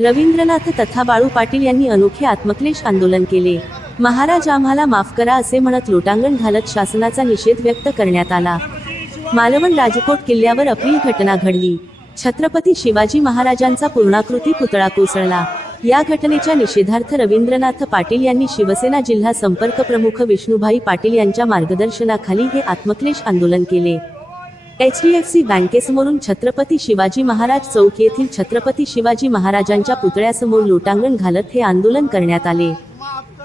रवींद्रनाथ तथा बाळू पाटील यांनी अनोखे आत्मक्लेश आंदोलन केले. महाराज आम्हाला माफ करा असे म्हणत लोटांगण घालत शासनाचा निषेध व्यक्त करण्यात आला. मालवण राजकोट किल्ल्यावर अप्रिय घटना घडली. छत्रपती शिवाजी महाराजांचा पूर्णाकृती पुतळा कोसळला. या घटनेच्या निषेधार्थ रवींद्रनाथ पाटील यांनी शिवसेना जिल्हा संपर्क प्रमुख विष्णुभाई पाटील यांच्या मार्गदर्शनाखाली हे आत्मक्लेश आंदोलन केले. एच डी एफ सी बँकेसमोरून छत्रपती शिवाजी महाराज चौक येथील छत्रपती शिवाजी महाराजांच्या पुतळ्यासमोर लोटांगण घालत हे आंदोलन करण्यात आले.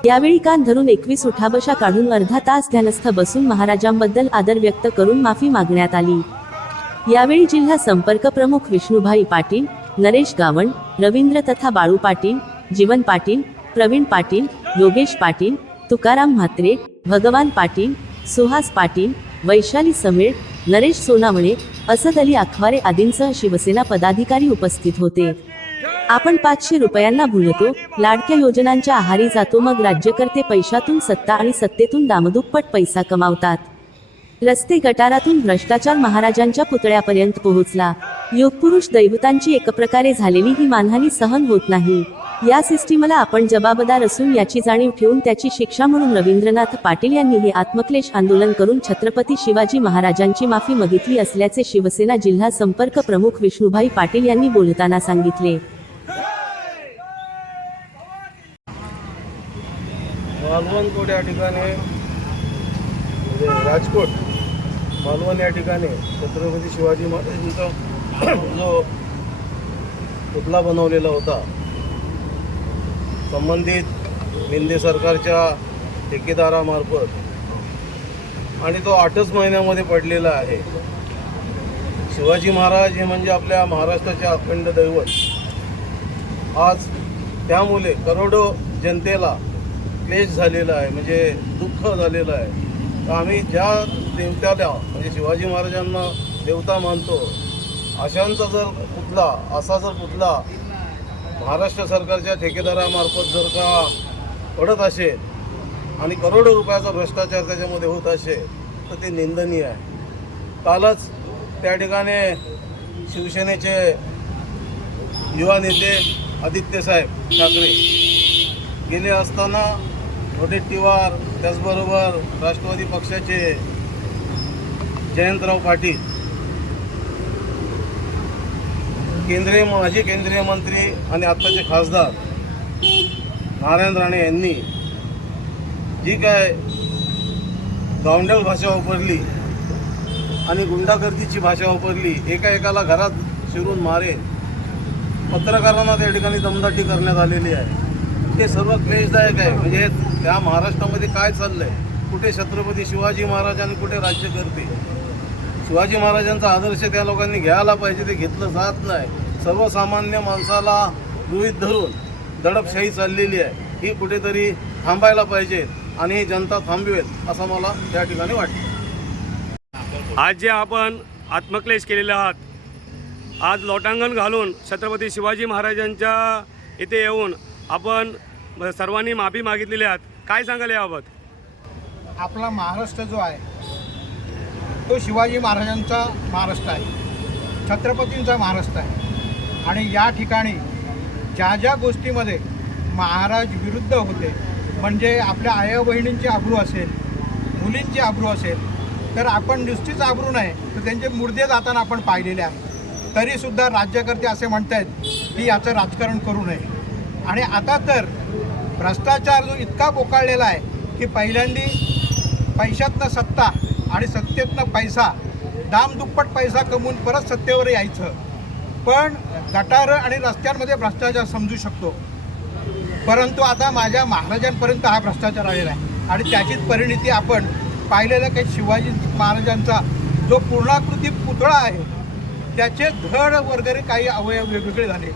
यावेळी कान धरून एकवीस उठाबशा काढून अर्धा तास ध्यानस्थ बसून महाराजांबद्दल आदर व्यक्त करून माफी मागण्यात आली. यावेळी जिल्हा संपर्क प्रमुख विष्णुभाई पाटील नरेश गावण रवींद्र तथा बाळू पाटील जीवन पाटील प्रवीण पाटील योगेश पाटील तुकाराम म्हात्रे भगवान पाटील सुहास पाटील वैशाली समेळ नरेश सोनावणे असद अली अखवारे आदींसह शिवसेना पदाधिकारी उपस्थित होते. आपण पाचशे रुपयांना भुलतो लाडक्या योजनांच्या आहारी जातो मग राज्यकर्ते पैशातून सत्ता आणि सत्तेतून दामदुप्पट पैसा कमावतात. रस्ते गटारातून भ्रष्टाचार महाराजांच्या पुतळ्यापर्यंत पोहोचला. योगपुरुष दैवतांची एकप्रकारे झालेली ही मानहानी सहन होत नाही. या सिस्टीमला आपण जबाबदार असून याची जाणीव ठेवून त्याची शिक्षा म्हणून रवींद्रनाथ पाटील यांनी हे आत्मक्लेश आंदोलन करून छत्रपती शिवाजी महाराजांची माफी मागितली असल्याचे शिवसेना जिल्हा संपर्क प्रमुख विष्णुभाई पाटील यांनी बोलताना सांगितले. मालवण या ठिकाणी म्हणजे राजकोट मालवण या ठिकाणी छत्रपती शिवाजी महाराजांचा जो पुतला बनवलेला होता संबंधित मिंदे सरकारच्या ठेकेदारामार्फत आणि तो आठच महिन्यामध्ये पडलेला आहे. शिवाजी महाराज हे म्हणजे आपल्या महाराष्ट्राचे अखंड दैवत. आज त्यामुळे करोडो जनतेला क्लेश झालेला आहे म्हणजे दुःख झालेलं आहे. तर आम्ही ज्या देवत्याला म्हणजे शिवाजी महाराजांना देवता मानतो अशांचा जर पुतळा असा जर पुतळा महाराष्ट्र सरकारच्या ठेकेदारामार्फत जर का पडत असेल आणि करोडो रुपयाचा भ्रष्टाचार त्याच्यामध्ये होत असेल तर ते निंदनीय आहे. कालच त्या ठिकाणी शिवसेनेचे युवा नेते आदित्य साहेब ठाकरे गेले असताना वडेट्टीवार त्याचबरोबर राष्ट्रवादी पक्षाचे जयंतराव पाटील केंद्रीय माजी केंद्रीय मंत्री आणि आत्ताचे खासदार नारायण राणे यांनी जी काय गावंडल भाषा वापरली आणि गुंडागर्दीची भाषा वापरली एका एकाला घरात शिरून मारेन पत्रकारांना त्या ठिकाणी दमदाटी करण्यात आलेली आहे. हे सर्व क्लेशदायक आहे. म्हणजे त्या महाराष्ट्रामध्ये काय चाललंय? कुठे छत्रपती शिवाजी महाराज आणि कुठे राज्यकर्ते शिवाजी महाराजांचा आदर्श त्या लोकांनी घ्यायला पाहिजे ते घेतलं जात नाही. सर्वसामान्य माणसाला गृहीत धरून दडपशाही चाललेली आहे. ही कुठेतरी थांबायला पाहिजे आणि जनता थांबवेल असं मला त्या ठिकाणी वाटतं. आज जे आपण आत्मक्लेश केलेले आहात आज लोटांगण घालून छत्रपती शिवाजी महाराजांच्या इथे येऊन आपण सर्वांनी माफी मागितलेली आहात. काय सांगाल याबाबत? आपला महाराष्ट्र जो आहे तो शिवाजी महाराजांचा महाराष्ट्र आहे. छत्रपतींचा महाराष्ट्र आहे. आणि या ठिकाणी ज्या ज्या गोष्टीमध्ये महाराज विरुद्ध होते म्हणजे आपल्या आया बहिणींची आबरू असेल मुलींची आबरू असेल तर आपण नुसतीच आबरू नाही तर त्यांचे मुर्दे जाताना आपण पाहिलेले आहे. तरीसुद्धा राज्यकर्ते असे म्हणत आहेत की याचं राजकारण करू नये. आणि आता तर भ्रष्टाचार जो इतका बोकाळलेला आहे की पहिल्यांदी पैशातनं सत्ता आणि सत्तेतनं पैसा दामदुप्पट पैसा कमवून परत सत्तेवर यायचं. पण गटारं आणि रस्त्यांमध्ये भ्रष्टाचार समजू शकतो. परंतु आता माझ्या महाराजांपर्यंत हा भ्रष्टाचार आलेला आहे. आणि त्याचीच परिणिती आपण पाहिलेलं काही शिवाजी महाराजांचा जो पूर्णाकृती पुतळा आहे त्याचे धड वगैरे काही अवयव वेगवेगळे झाले.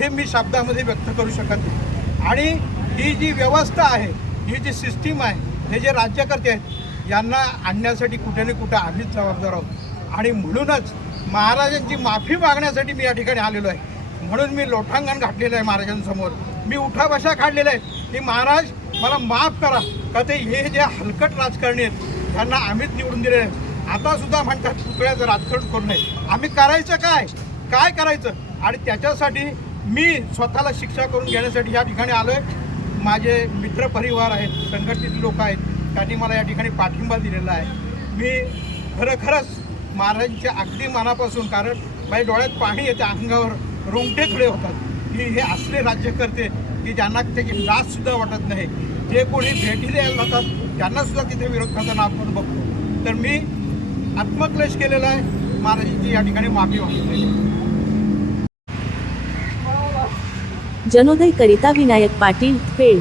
हे मी शब्दामध्ये व्यक्त करू शकत नाही. आणि ही जी व्यवस्था आहे ही जी सिस्टीम आहे हे जे राज्यकर्ते आहेत यांना आणण्यासाठी कुठे ना कुठं आम्हीच जबाबदार आहोत. आणि म्हणूनच महाराजांची माफी मागण्यासाठी मी या ठिकाणी आलेलो आहे. म्हणून मी लोटांगण घातलेलं आहे महाराजांसमोर. मी उठाबशा काढलेल्या आहेत की महाराज मला माफ करा. का ते हे जे हलकट राजकारणी आहेत त्यांना आम्हीच निवडून दिले आहेत आता सुद्धा म्हणतात पुतळ्याचं राजकारण करू नये. आम्ही करायचं काय? काय करायचं? आणि त्याच्यासाठी मी स्वतःला शिक्षा करून घेण्यासाठी या ठिकाणी आलो आहे माझे मित्रपरिवार आहेत संघटित लोक आहेत त्यांनी मला या ठिकाणी पाठिंबा दिलेला आहे. मी खरोखरच महाराजांच्या अगदी मनापासून कारण माझ्या डोळ्यात पाणी येते अंगावर रोंगटे खडे होतात. की हे असले राज्यकर्ते की ज्यांना त्याची लाजसुद्धा वाटत नाही. जे कोणी भेटी द्यायला जातात त्यांनासुद्धा तिथे विरोध करताना आपण बघतो. तर मी आत्मक्लेश केलेला आहे. महाराजांची या ठिकाणी माफी मागतो. जनोदय करिता विनायक पाटील पेड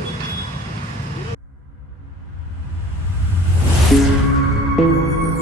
Thank you.